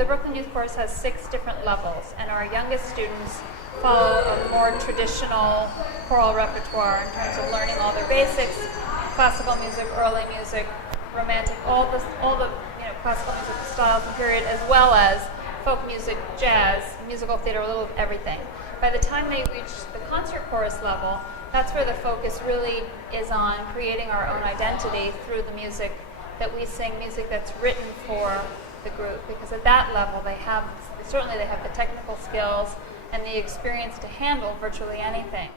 the Brooklyn Youth Chorus has 6 different levels, and our youngest students follow a more traditional choral repertoire in terms of learning all their basics, classical music, early music, romantic, all the classical music styles and period, as well as folk music, jazz, musical theater, a little of everything. By the time they reach the concert chorus level, that's where the focus really is on creating our own identity through the music that we sing, music that's written for the group, because at that level they have the technical skills and the experience to handle virtually anything.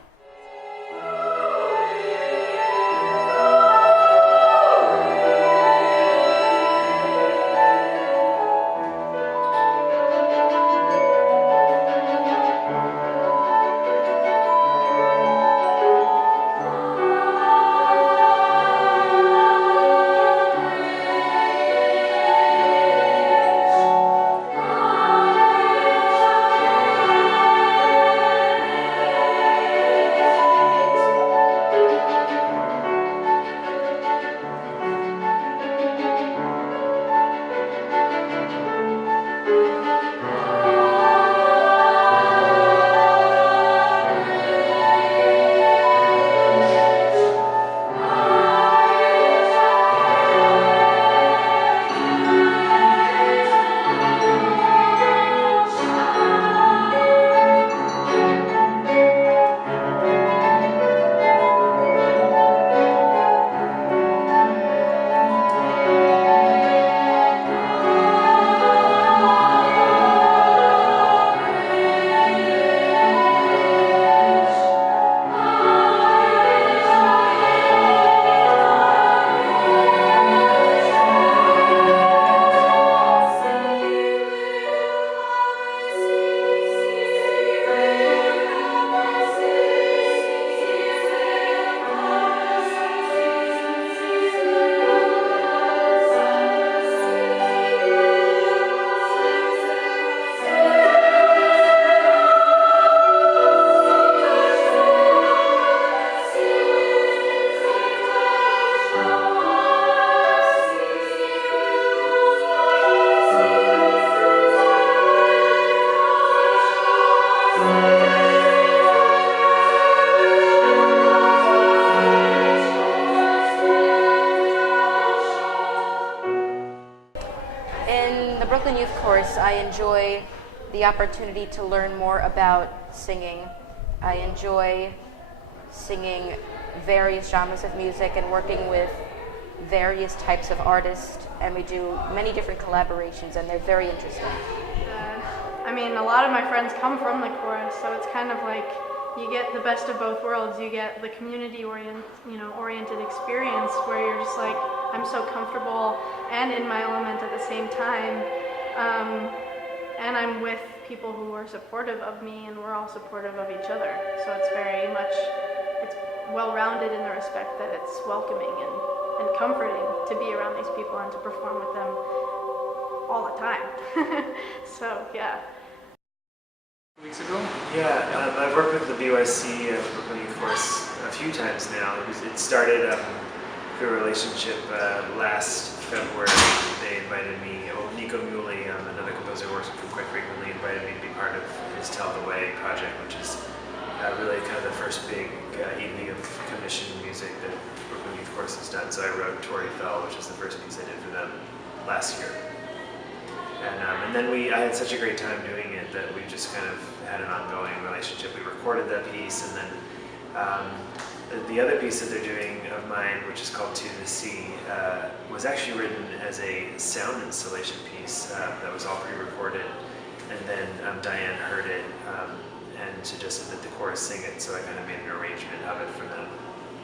I enjoy the opportunity to learn more about singing. I enjoy singing various genres of music and working with various types of artists, and we do many different collaborations, and they're very interesting. A lot of my friends come from the chorus, so it's kind of like you get the best of both worlds. You get the community-oriented experience where you're just like, I'm so comfortable and in my element at the same time, and I'm with people who are supportive of me, and we're all supportive of each other. So it's very much, it's well-rounded in the respect that it's welcoming and comforting to be around these people and to perform with them all the time. So yeah. Weeks ago? Yeah, I've worked with the BYC Brooklyn Youth Chorus a few times now. It started through a relationship last February. They invited me, Nico Muley, another composer who works with them quite frequently, invited me to be part of his Tell the Way project, which is really kind of the first big evening of commissioned music that Brooklyn Youth Chorus has done. So I wrote Tori Fell, which is the first piece I did for them last year. And then I had such a great time doing it that we just kind of had an ongoing relationship. We recorded that piece, and then the other piece that they're doing of mine, which is called To the Sea, was actually written as a sound installation piece that was all pre-recorded. And then Dianne heard it and suggested that the chorus sing it, so I kind of made an arrangement of it for them.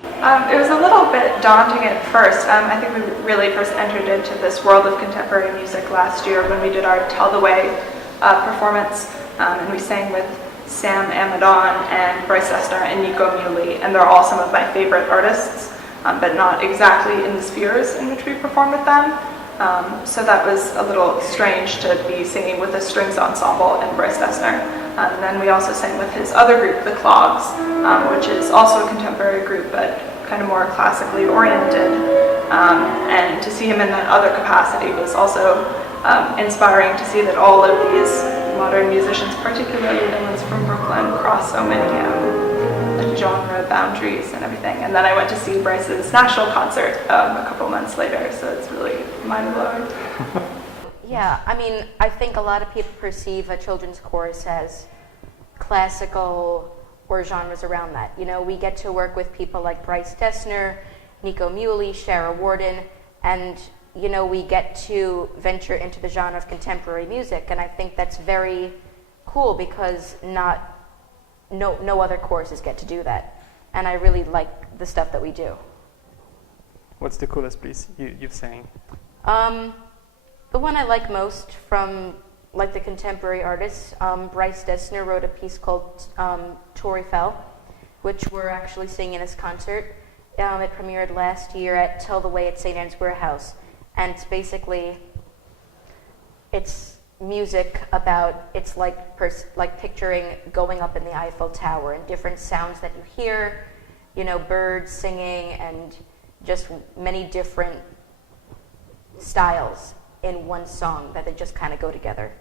It was a little bit daunting at first. I think we really first entered into this world of contemporary music last year when we did our Tell the Way performance, and we sang with Sam Amadon and Bryce Dessner and Nico Muley, and they're all some of my favorite artists, but not exactly in the spheres in which we perform with them. So that was a little strange to be singing with a strings ensemble and Bryce Dessner. And then we also sang with his other group, the Clogs, which is also a contemporary group, but kind of more classically oriented. And to see him in that other capacity was also inspiring to see that all of these modern musicians, particularly the ones from Brooklyn, cross so many like genre boundaries and everything. And then I went to see Bryce's national concert a couple months later, so it's really mind-blowing. Yeah, I mean, I think a lot of people perceive a children's chorus as classical or genres around that. You know, we get to work with people like Bryce Dessner, Nico Muhly, Shara Worden, and you know, we get to venture into the genre of contemporary music, and I think that's very cool because no other choruses get to do that, and I really like the stuff that we do. What's the coolest piece you've sang? The one I like most from like the contemporary artists, Bryce Dessner wrote a piece called Tori Fell, which we're actually singing in this concert. It premiered last year at Tell the Way at St. Anne's Warehouse. And it's basically, it's music about, it's like picturing going up in the Eiffel Tower and different sounds that you hear, you know, birds singing and just many different styles in one song that they just kind of go together.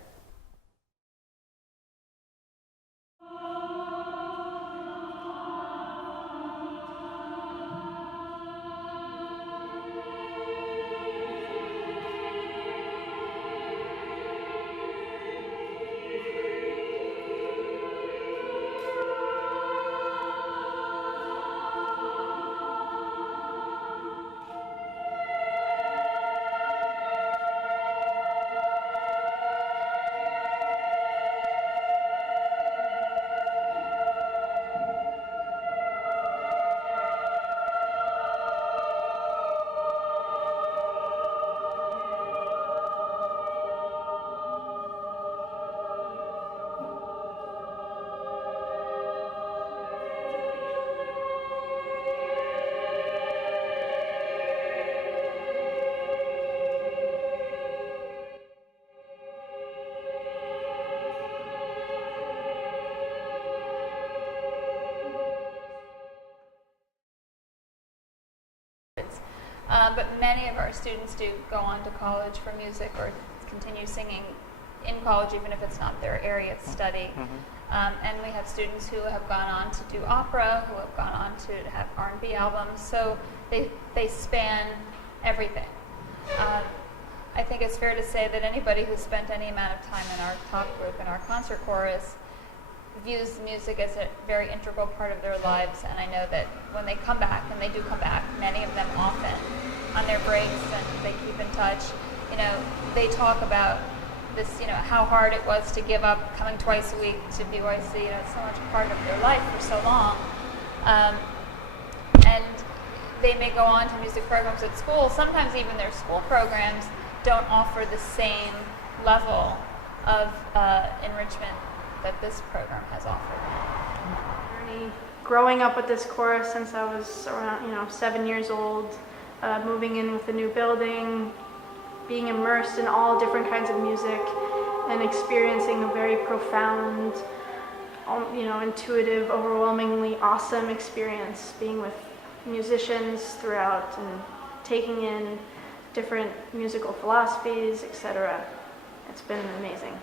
But many of our students do go on to college for music or continue singing in college, even if it's not their area of study. And we have students who have gone on to do opera, who have gone on to have R&B albums, so they span everything. I think it's fair to say that anybody who's spent any amount of time in our top group, in our concert chorus, views music as a very integral part of their lives, and I know that when they come back, and they do come back, many of them often on their breaks, and they keep in touch, you know, they talk about this, you know, how hard it was to give up coming twice a week to BYC, you know, it's so much a part of their life for so long. And they may go on to music programs at school. Sometimes even their school programs don't offer the same level of enrichment that this program has offered. Growing up with this chorus since I was around, 7 years old, moving in with a new building, being immersed in all different kinds of music, and experiencing a very profound, intuitive, overwhelmingly awesome experience being with musicians throughout and taking in different musical philosophies, etc. It's been amazing.